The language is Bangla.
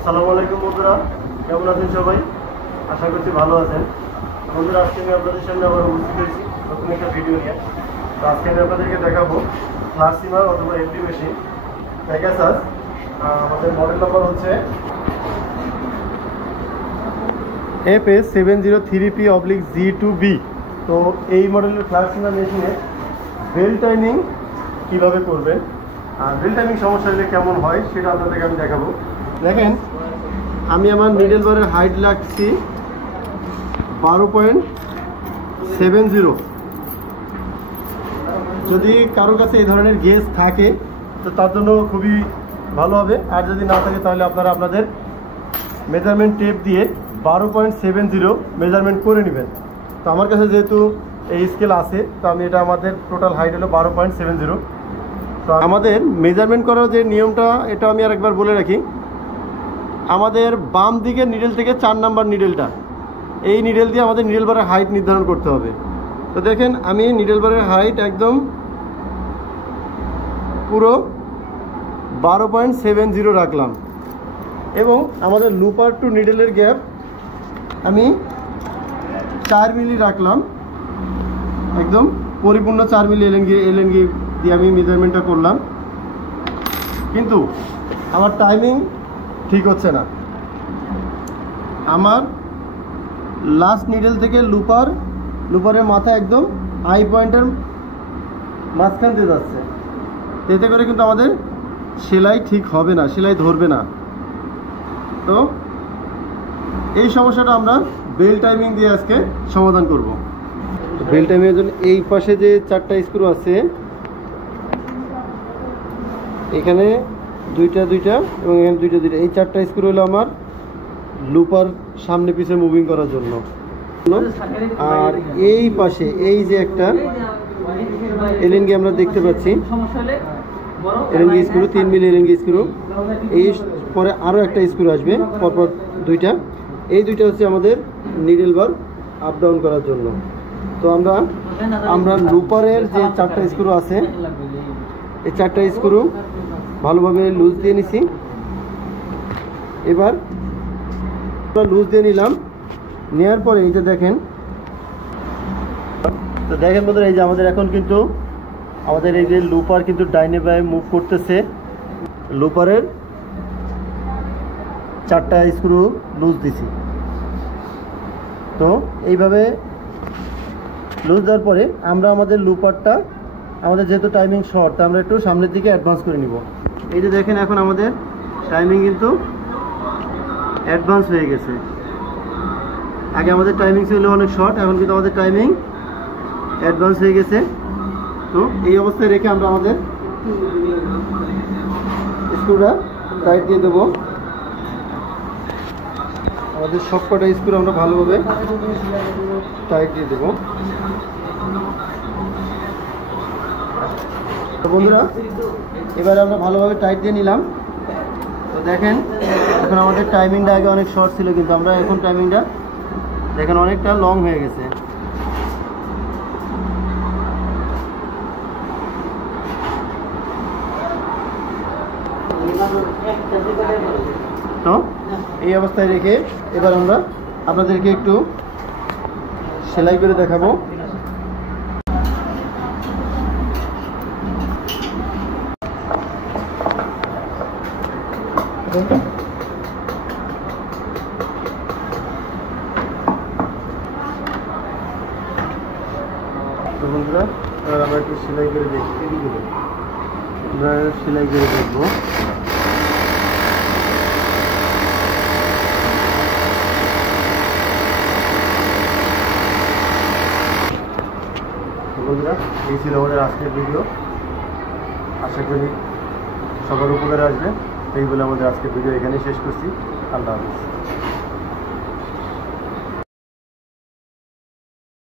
আসসালামু আলাইকুম বন্ধুরা, কেমন আছেন সবাই? আশা করছি ভালো আছেন। বন্ধুরা, আজকে আমি আপনাদের সামনে আবার উপস্থিত হয়েছি নতুন একটা ভিডিও নিয়ে। তো আজকে আমি আপনাদেরকে দেখাবো ফ্লাশ সিমার অথবা এলডি মেশিন প্যাকেসাস। আমাদের মডেল নাম্বার হচ্ছে FS703P/G2B। তো এই মডেলের ফ্লাশ সিমার মেশিনে বেল টাইমিং কীভাবে করবেন আর বেল টাইমিং সমস্যা হলে কেমন হয় সেটা আপনাদেরকে আমি দেখাবো। দেখেন, আমি আমার নিডল বারের হাইট রাখছি 12.70। যদি কারোর কাছে এই ধরনের গেজ থাকে তো তার জন্য খুবই ভালো হবে, আর যদি না থাকে তাহলে আপনারা আপনাদের মেজারমেন্ট টেপ দিয়ে 12.70 মেজারমেন্ট করে নেবেন। তো আমার কাছে যেহেতু এই স্কেল আছে, তো আমি এটা আমাদের টোটাল হাইট হলো 12.70। তো আমাদের মেজারমেন্ট করার যে নিয়মটা, এটা আমি আরেকবার বলে রাখি। আমাদের বাম দিকের নিডেল থেকে 4 নাম্বার নিডেলটা, এই নিডেল দিয়ে আমাদের নিডেল বারের হাইট নির্ধারণ করতে হবে। তো দেখেন, আমি নিডেল বারের হাইট একদম পুরো 12.70 রাখলাম, এবং আমাদের লুপার টু নিডেলের গ্যাপ আমি 4 মিলি রাখলাম। একদম পরিপূর্ণ 4 মিলি এলএনগি দিয়ে আমি মেজারমেন্টটা করলাম, কিন্তু আমার টাইমিং ঠিক হচ্ছে না। আমার লাস্ট নিডেল থেকে লুপারের মাথা একদম আই পয়েন্টের মাঝখান দিয়ে যাচ্ছে। এতে করে কিন্তু আমাদের সেলাই ঠিক হবে না, সেলাই ধরবে না। তো এই সমস্যাটা আমরা বেল টাইমিং দিয়ে আজকে সমাধান করব। বেল টাইমিংয়ের জন্য এই পাশে যে 4টা স্ক্রু আছে, এখানে দুইটা এবং এখানে দুইটা, এই 4টা স্ক্রু হলো আমার লুপার সামনে পিছে মুভিং করার জন্য। আর এই পাশে এই যে একটা এলএনগি আমরা দেখতে পাচ্ছি, এলএনগি স্ক্রু, 3 মিলি এলএনগি স্ক্রু। এই পরে আরও একটা স্ক্রু আসবে, পরপর দুইটা। এই দুইটা হচ্ছে আমাদের নিডেল বার আপ ডাউন করার জন্য। তো আমরা লুপারের যে 4টা স্ক্রু আছে, এই 4টা স্ক্রু ভালোভাবে লুজ দিয়ে নিছি। এবার লুজ দিয়ে নিলাম, নেওয়ার পরে এইটা দেখেন। তো দেখেন বন্ধুরা, এই যে আমাদের এখন কিন্তু আমাদের এই যে লুপার কিন্তু ডাইনে বায়ে মুভ করতেছে। লুপারের 4টা স্ক্রু লুজ দিছি। তো এইভাবে লুজ দেওয়ার পরে আমরা আমাদের লুপারটা, আমাদের যেহেতু টাইমিং শর্ট, আমরা একটু সামনের দিকে অ্যাডভান্স করে নিব। এই যে দেখেন, এখন আমাদের টাইমিং কিন্তু অ্যাডভান্স হয়ে গেছে। আগে আমাদের টাইমিং ছিল অনেক শর্ট, এখন কিন্তু আমাদের টাইমিং অ্যাডভান্স হয়ে গেছে। তো এই অবস্থায় রেখে আমরা আমাদের স্ক্রুটা টাইট দিয়ে দেবো। আমাদের সবকটা স্ক্রু আমরা ভালোভাবে টাইট দিয়ে দেবো। তো বন্ধুরা, এবারে আমরা ভালোভাবে টাইট দিয়ে নিলাম। তো দেখেন, এখন আমাদের টাইমিংটা আগে অনেক শর্ট ছিল, কিন্তু আমরা এখন টাইমিংটা দেখেন অনেকটা লং হয়ে গেছে। তো এই অবস্থায় রেখে এবার আমরা আপনাদেরকে একটু সেলাই করে দেখাবো। তো বন্ধুরা, আমরা একটু সেলাই করে দেখি, আমরা সেলাই করে দেখবো। বন্ধুরা, এই ছিল আমাদের আজকের ভিডিও। আশা করি সবার উপকারে আসবে। এই বলে আমাদের আজকের ভিডিও এখানেই শেষ করছি। আল্লাহ হাফেজ।